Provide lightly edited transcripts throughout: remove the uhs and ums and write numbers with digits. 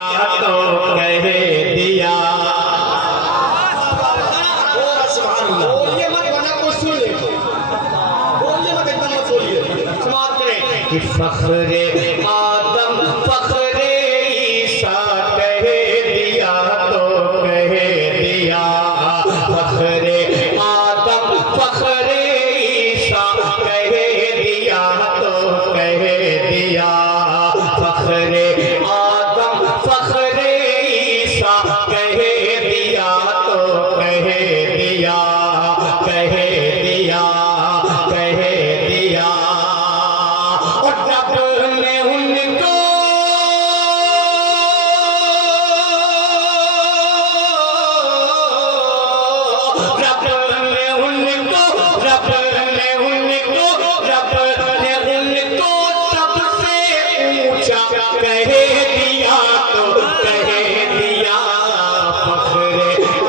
تو کہہ دیا بولیے مت ورنہ کوئی سن لے بولیے مت اتنا مت بولیے سماعت کریں کہ فخر آدم فخر عیسیٰ کہہ دیا تو کہہ دیا فخر آدم فخر عیسیٰ کہہ دیا تو کہہ دیا فخر آدم فخر عیسیٰ کہہ دیا تو کہہ دیا کہہ دیا کہہ دیا اور جب نے ان کو رب نے ان کو سب سے اونچا کہہ دیا تو کہہ دیا فخر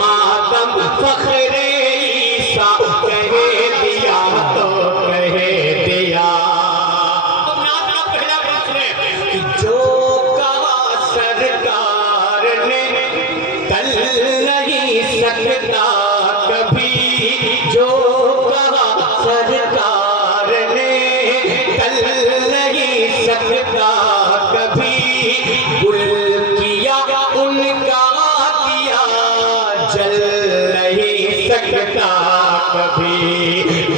آدم فخر عیسیٰ کہہ دیا تو کہہ دیا جو کہا سرکار نے ٹل نہیں سکتا کبھی جو کہا سرکار نے ٹل نہیں سکتا کبھی گل کیا ان کا کیا جل نہیں سکتا کبھی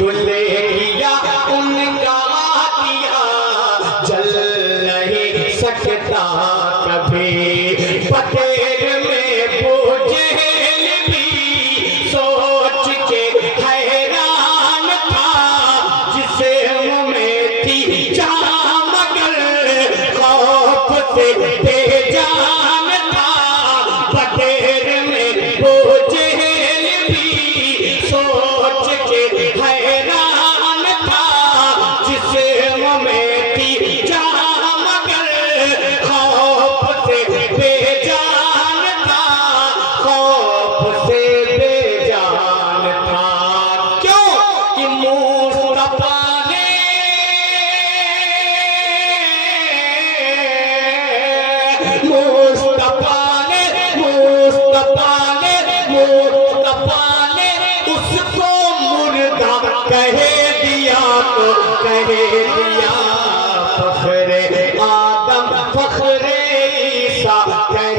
گل کیا ان کا کیا جل نہیں سکتا کبھی پتیر میں بوجھل بھی سوچ کے حیران تھا جسے منہ میں تھی جان مگر خوف سے بے جان تھا پتیر میں بوجھل بھی سوچ کے حیران تھا جسے منہ میں تھی جان مگر خوف سے بے جان تھا خوف سے بے جان تھا کیوں کہ مصطفیٰ نے اس کو مردہ کہہ دیا تو کہہ دیا فخر آدم فخر عیسیٰ کہہ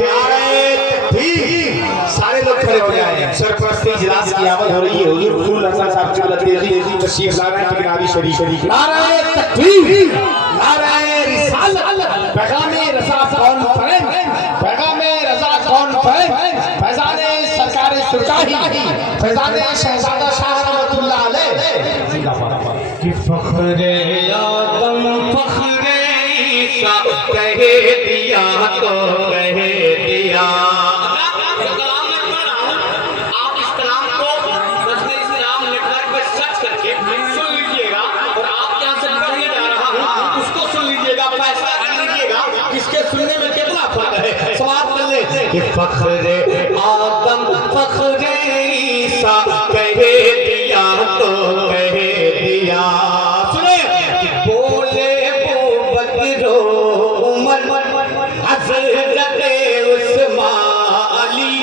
دیا سارے لوگ کھڑے ہو جائیں سرپرستی اجلاس کی آمد ہو رہی ہے حضور پھول رضا صاحب کی تیزی تشریف لا رہے ہیں کناری شریف نعرہ تکبیر نعرہ رسالت پیغام رضا کانفرنس پیغام رضا کانفرنس فیضان سرکار سرکاہی فیضان شہزادہ شاہ رحمت اللہ علیہ کہ فخر آدم فخر عیسیٰ کہہ دیا تو کہہ دیا آپ اس کلام کو وزن اسلام نیٹ ورک پہ سرچ کر کے سن لیجئے گا اور آپ جہاں سے پڑھنے جا رہا ہوں اس کو سن لیجئے گا فیصلہ کر لیجئے گا کس کے سننے میں کتنا فرق ہے سماعت کر لیں کہ فخر آدم فخر عیسیٰ کہہ دیا تو کہہ دیا سنیں کہ بولے وہ بکر و عمر حضرت عثمان علی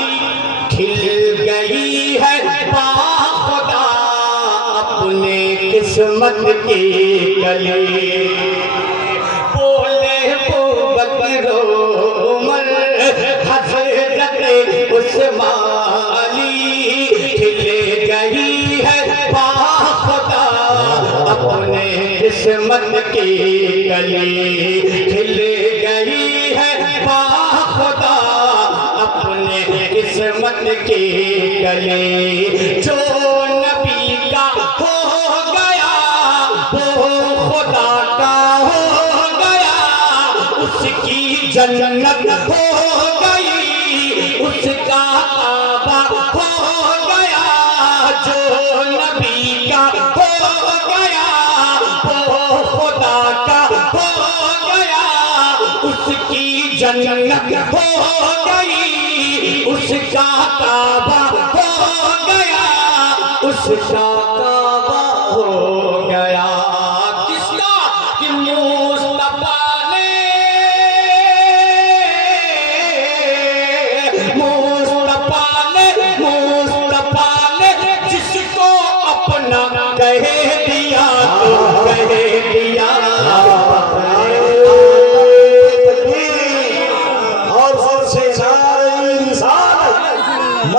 کھل گئی ہے با خدا اپنے قسمت کی کلی بولے وہ بکر و عمر حضرت عثمان علی کھل گئی ہے با خدا اپنے قسمت کی کلی کھل گئی ہے با خدا اپنے قسمت کی کلی جو نبی کا ہو گیا وہ خدا کا ہو گیا اس کی جنت ہو گئی اس کا کعبہ ہو گیا جو نبی کا ہو گیا وہ خدا کا ہو گیا اس کی جنت ہو گئی اس کا کعبہ ہو گیا اس کا کعبہ ہو گیا کس کا کہ مصطفیٰ نے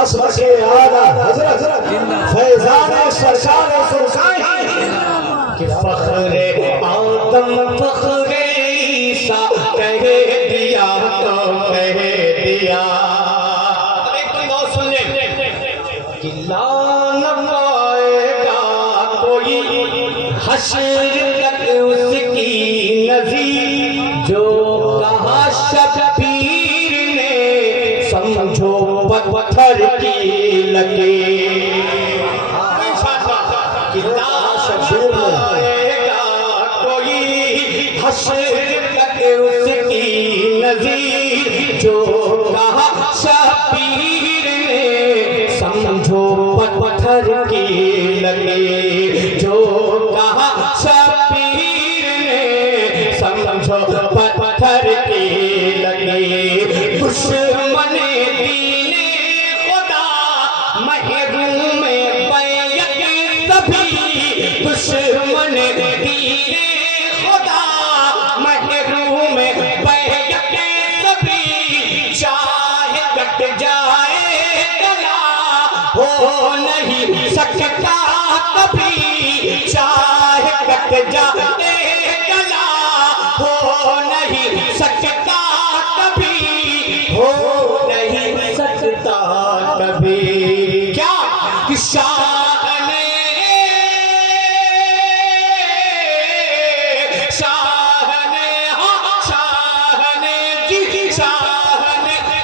مسلک اعلیٰ حضرت فیضان سرکار سرکار کہ فخر آدم فخر عیسیٰ کہہ دیا تو کہہ دیا. اب ایک کوئی اور سن لیں کہ لا نہ پائے گا کوئی حشر تک اس کی نظیر جو کہا شبیر نے سمجھو پتھر کی لکیر. کہ لا پائے گا کوئی حشر تک اس کی نظیر جو کہا شبیر نے سمجھو پتھر کی لکیر. جو کہا شبیر نے سمجھو پتھر کی لکیر. دشمن دین خدا محروم بیعت سبھی. دشمن دین خدا محروم بیعت سبھی. چاہے کٹ جائے گلا ہو نہیں سکتا کبھی. چاہے کٹ جائے گلا ہو نہیں سکتا کبھی. ہو نہیں سکتا کبھی. کیا کہ شاہ نے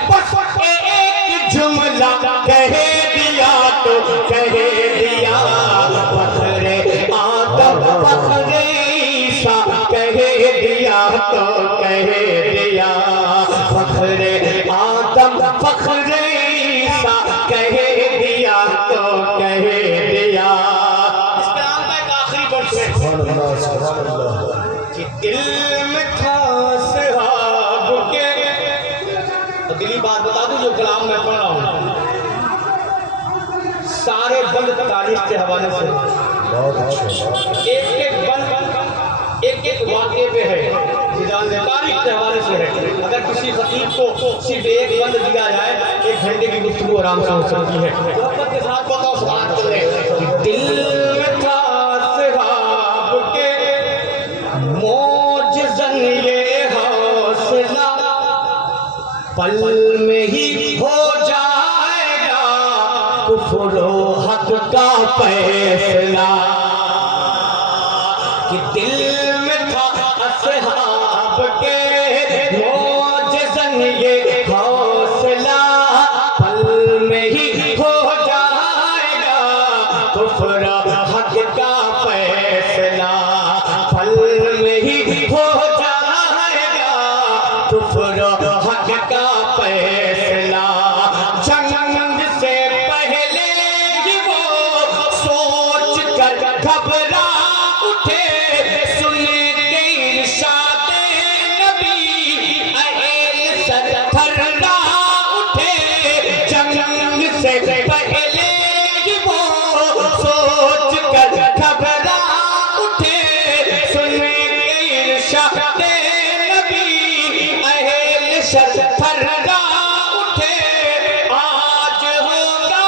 بس ایک جملہ کہہ دیا تو کہہ دیا. فخر آدم فخر عیسیٰ کہہ دیا تو کہہ دیا. فخر آدم فخر عیسیٰ کہہ دیا تو کہہ دیا. اس کلام کا ایک آخری ورس ہے کہ دل میں تھا صحاب کے. اگلی بات بتا دوں جو کلام میں پڑھ رہا ہوں سارے بند تاریخ کے حوالے سے ایک ایک بند ایک ایک واقعے پہ ہے. تاریخ کے حوالے سے ہے. اگر کسی خطیب کو صرف ایک بند دیا جائے 1 گھنٹے کی گفتگو آرام سے ہو سکتی ہے. محبت کے ساتھ بتاؤ سبحان اللہ. دل میں تھا صحاب کے موجزن یہ حوصلہ پل میں ہی ہو جائے گا کفر و حق کا فیصلہ. کہ دل میں تھا اصحاب کے موجزن یہ حوصلہ پل میں ہی ہو جائے گا کفر و حق کا فیصلہ. پل میں ہی ہو جائے گا کفر و حق کا فیصلہ. جنگ سے پہلے ہی وہ سوچ کر گھبرا اٹھے. سن کے ارشاد نبی اہل سر تھرا اٹھے. جنگ سے پہلے ہی وہ سوچ کر گھبرا اٹھے. سن کے ارشاد نبی اہل سر تھرا اٹھے. آج ہوگا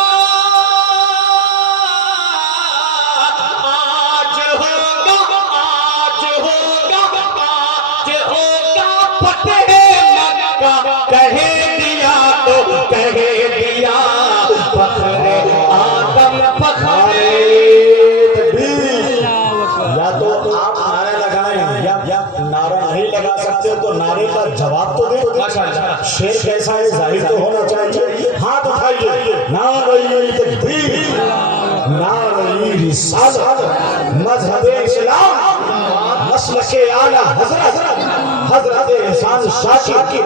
آج ہوگا آج ہوگا آج ہوگا فتح مکہ کہہ دیا تو کہہ دیا. فخر آدم فخر یا تو آپ نعرے لگائیں یا نعرہ نہیں لگا سکتے ہو تو نعرے کا جواب تو دیں. شیر کیسا ہے ظاہر تو ہونا چاہیے. ہاتھ اٹھائیے. نعرہ تکبیر نعرہ رسالت مذہب اسلام مسلک اعلیٰ حضرت احسان شاہ کی.